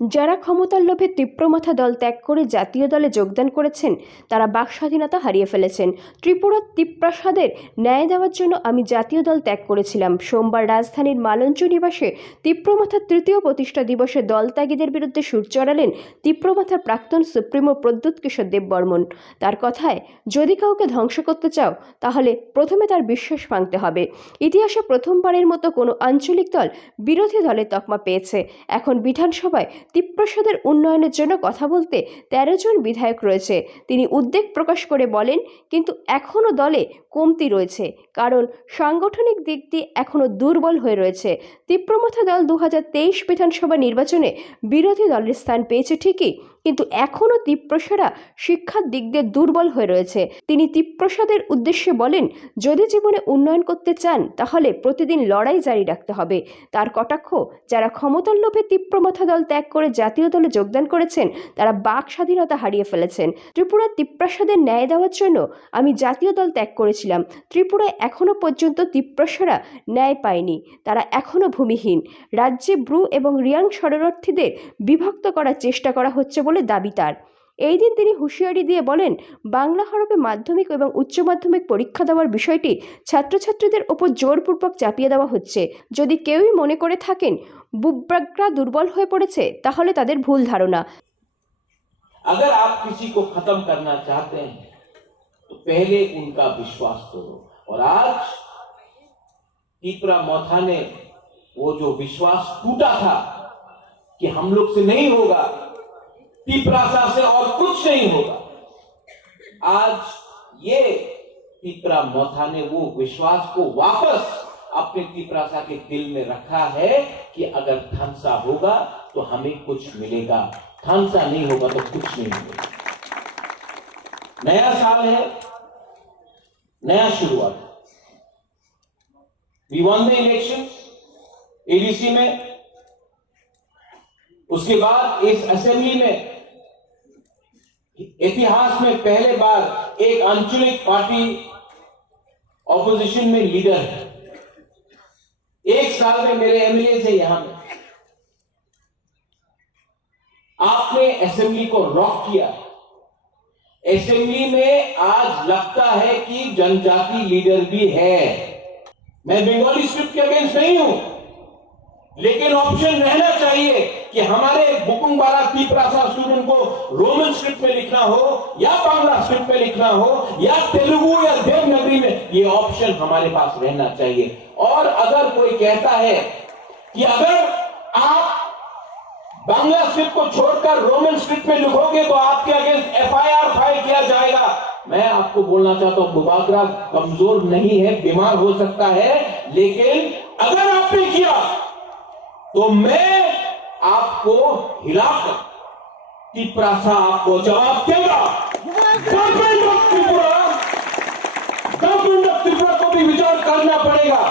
যারা ক্ষমতার লোভে তীব্রমাথা দল ত্যাগ করে জাতীয় দলে যোগদান করেছেন তারা বাক স্বাধীনতা হারিয়ে ফেলেছেন। ত্রিপুরার তিপ্রাসাদের ন্যায় দেওয়ার জন্য আমি জাতীয় দল ত্যাগ করেছিলাম। সোমবার রাজধানীর মালঞ্চ নিবাসে তীব্রমাথার তৃতীয় প্রতিষ্ঠা দিবসে দল ত্যাগীদের বিরুদ্ধে সুর চড়ালেন তীব্রমাথার প্রাক্তন সুপ্রিমো প্রদ্যুৎ কিশোর দেববর্মন। তার কথায়, যদি কাউকে ধ্বংস করতে চাও তাহলে প্রথমে তার বিশ্বাস ভাঙতে হবে। ইতিহাসে প্রথমবারের মতো কোনো আঞ্চলিক দল বিরোধী দলের তকমা পেয়েছে। এখন বিধানসভায় তিপ্রাসাদের উন্নয়নের জন্য কথা বলতে ১৩ জন বিধায়ক রয়েছে। তিনি উদ্বেগ প্রকাশ করে বলেন, কিন্তু এখনও দলে কমতি রয়েছে, কারণ সাংগঠনিক দিক দিয়ে এখনও দুর্বল হয়ে রয়েছে। তীব্রমাথা দল ২০২৩ বিধানসভা নির্বাচনে বিরোধী দলের স্থান পেয়েছে ঠিকই, কিন্তু এখনও তিপ্রসারা শিক্ষার দিক দিয়ে দুর্বল হয়ে রয়েছে। তিনি তিপ্রসাদের উদ্দেশ্যে বলেন, যদি জীবনে উন্নয়ন করতে চান তাহলে প্রতিদিন লড়াই জারি রাখতে হবে। তার কটাক্ষ, যারা ক্ষমতার লোভে তীব্রমাথা দল ত্যাগ করে জাতীয় দলে যোগদান করেছেন তারা বাক স্বাধীনতা হারিয়ে ফেলেছেন। ত্রিপুরার তিপ্রাসাদের ন্যায় দেওয়ার জন্য আমি জাতীয় দল ত্যাগ করেছিলাম। ত্রিপুরায় এখনও পর্যন্ত তিপ্রাসারা ন্যায় পায়নি, তারা এখনও ভূমিহীন। রাজ্যে ব্রু এবং রিয়াং শরণার্থীদের বিভক্ত করার চেষ্টা করা হচ্ছে বলে দাবি তার। এই দিন তিনি হুঁশিয়ারি দিয়ে বলেন, বাংলা হরফে মাধ্যমিক এবং উচ্চ মাধ্যমিক পরীক্ষা দেওয়ার বিষয়টি ছাত্রছাত্রীদের ওপর জোরপূর্বক চাপিয়ে দেওয়া হচ্ছে। যদি কেউই মনে করে থাকেন বুকবাগরা দুর্বল হয়ে পড়েছে তাহলে তাদের ভুল ধারণা। अगर आप किसी को खत्म करना चाहते हैं तो पहले उनका विश्वास तोड़ो। और आज तीप्रामाथा ने वो जो विश्वास टूटा था कि हम लोग से नहीं होगा, तीप्रासा से और कुछ नहीं होगा, आज ये तीप्रामाथा ने वो विश्वास को वापस अपने तीप्रासा के दिल में रखा है कि अगर थानसा होगा तो हमें कुछ मिलेगा, थानसा नहीं होगा तो कुछ नहीं मिलेगा। नया साल है, नया शुरुआत है। We won the election ADC में, उसके बाद इस असेंबली में इतिहास में पहले बार एक आंचलिक पार्टी ऑपोजिशन में लीडर है। एक साल में मेरे एमएलए से यहां में आपने असेंबली को रॉक किया। असेंबली में आज लगता है कि जनजाति लीडर भी है। मैं बंगाली स्क्रिप्ट के अगेंस्ट नहीं हूं, लेकिन ऑप्शन रहना चाहिए कि हमारे बुकुंगबारा तीप्रासा स्टूडेंट को रोमन स्क्रिप्ट में लिखना हो या बांग्ला स्क्रिप्ट में लिखना हो या तेलुगु या देवनागरी में, ये ऑप्शन हमारे पास रहना चाहिए। और अगर कोई कहता है कि अगर आप बांग्ला स्क्रिप्ट को छोड़कर रोमन स्क्रिप्ट में लिखोगे तो आपके अगेंस्ट एफआईआर फाइल किया जाएगा, मैं आपको बोलना चाहता हूं, बुबागरा कमजोर नहीं है, बीमार हो सकता है, लेकिन अगर आपने किया तो मैं आपको हिलाकर तीप्रासा आपको जवाब देगा। गवर्नमेंट ऑफ त्रिपुरा को भी विचार करना पड़ेगा।